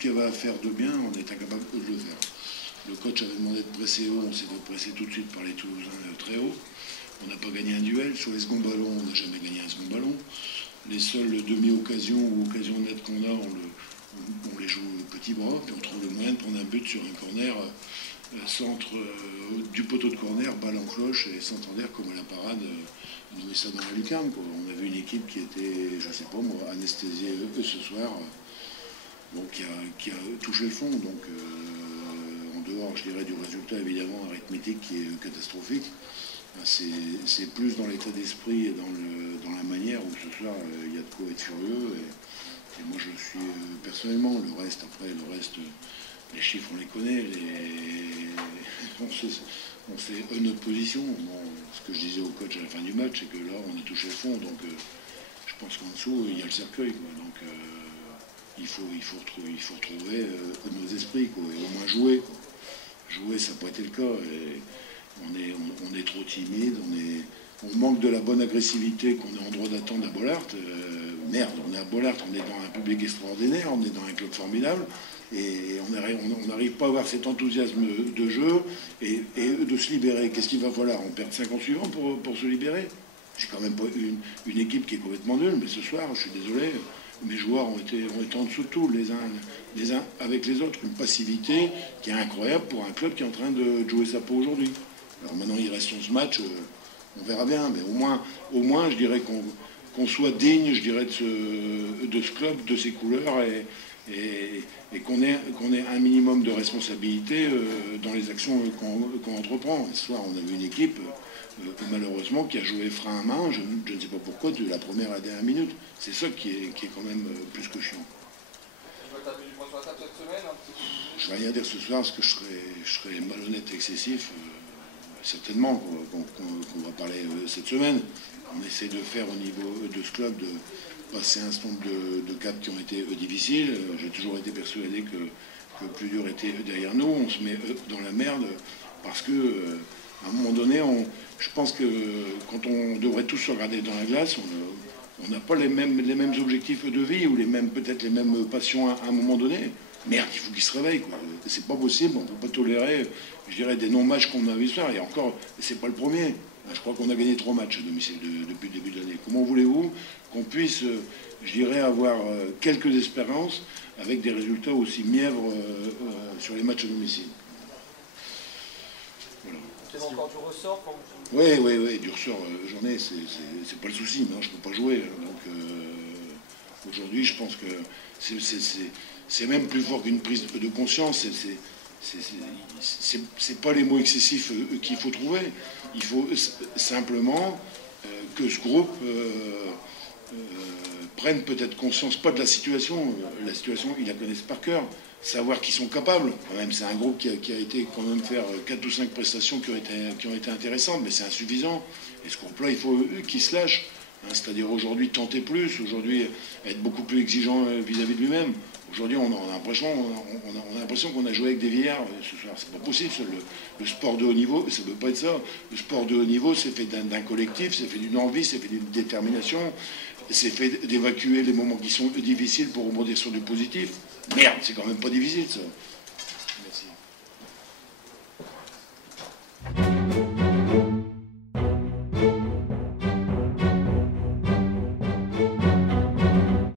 qu'il y avait à faire de bien, on est incapable de le faire. Le coach avait demandé de presser haut, on s'est fait presser tout de suite par les Toulousains très haut. On n'a pas gagné un duel. Sur les seconds ballons, on n'a jamais gagné un second ballon. Les seules demi-occasions ou occasions nettes qu'on a, on les joue petit bras, puis on trouve le moyen de prendre un but sur un corner, centre du poteau de corner, balle en cloche et Santander comme à la parade. On met ça dans la lucarne, quoi. On avait une équipe qui était, je ne sais pas moi, anesthésiée ce soir, donc qui a touché le fond. Donc en dehors, je dirais, du résultat évidemment arithmétique qui est catastrophique. C'est plus dans l'état d'esprit et dans la manière où ce soir il y a de quoi être furieux. Et moi je suis personnellement, le reste, les chiffres on les connaît, on sait notre position. Bon, ce que je disais au coach à la fin du match, c'est que là on a touché le fond, donc je pense qu'en dessous il y a le cercueil, quoi. Donc il faut retrouver nos esprits, quoi, et au moins jouer, quoi. Jouer, ça n'a pas été le cas. Et on est trop timide, on manque de la bonne agressivité qu'on est en droit d'attendre à Bollaert. Merde, on est à Bollaert, on est dans un public extraordinaire, on est dans un club formidable, et on n'arrive pas à avoir cet enthousiasme de jeu et de se libérer. Qu'est-ce qu'il va falloir? On perd 5 ans suivants pour se libérer. J'ai quand même pas une équipe qui est complètement nulle, mais ce soir, je suis désolé, mes joueurs ont été en dessous de tout, les uns avec les autres. Une passivité qui est incroyable pour un club qui est en train de jouer sa peau aujourd'hui. Alors maintenant, il reste 11 matchs, on verra bien, mais au moins je dirais qu'on soit digne, je dirais, de ce club, de ses couleurs, et qu'on ait un minimum de responsabilité dans les actions qu'on entreprend. Et ce soir, on a vu une équipe, malheureusement, qui a joué frein à main, je ne sais pas pourquoi, de la première à la dernière minute. C'est ça qui est quand même plus que chiant. Je ne vais rien dire ce soir, parce que je serais malhonnête et excessif. Certainement qu'on va parler cette semaine. On essaie de faire au niveau de ce club, de passer un certain nombre de caps qui ont été difficiles. J'ai toujours été persuadé que le plus dur était derrière nous. On se met dans la merde parce que à un moment donné, je pense que quand on devrait tous se regarder dans la glace, on n'a pas les mêmes objectifs de vie ou peut-être les mêmes passions à un moment donné. Merde, il faut qu'ils se réveillent, quoi. C'est pas possible, on ne peut pas tolérer, je dirais, des non-matchs qu'on a vu ce soir. Et encore, c'est pas le premier. Je crois qu'on a gagné 3 matchs à domicile depuis le début de l'année. Comment voulez-vous qu'on puisse, je dirais, avoir quelques espérances avec des résultats aussi mièvres sur les matchs à domicile? Voilà. C'est encore du ressort quand vous... Oui, du ressort, j'en ai, c'est pas le souci, mais non, je ne peux pas jouer. Donc aujourd'hui, je pense que c'est même plus fort qu'une prise de conscience. C'est pas les mots excessifs qu'il faut trouver. Il faut simplement que ce groupe prenne peut-être conscience, pas de la situation. La situation, ils la connaissent par cœur. Savoir qu'ils sont capables. Quand même, c'est un groupe qui a été quand même faire 4 ou 5 prestations qui ont été intéressantes, mais c'est insuffisant. Et ce groupe-là, il faut qu'ils se lâchent. Hein, c'est-à-dire aujourd'hui tenter plus, aujourd'hui être beaucoup plus exigeant vis-à-vis de lui-même. Aujourd'hui, on a l'impression qu'on a joué avec des vieillards ce soir. C'est pas possible. Le sport de haut niveau, ça ne peut pas être ça. Le sport de haut niveau, c'est fait d'un collectif, c'est fait d'une envie, c'est fait d'une détermination, c'est fait d'évacuer les moments qui sont difficiles pour rebondir sur du positif. Merde, c'est quand même pas difficile, ça. Merci.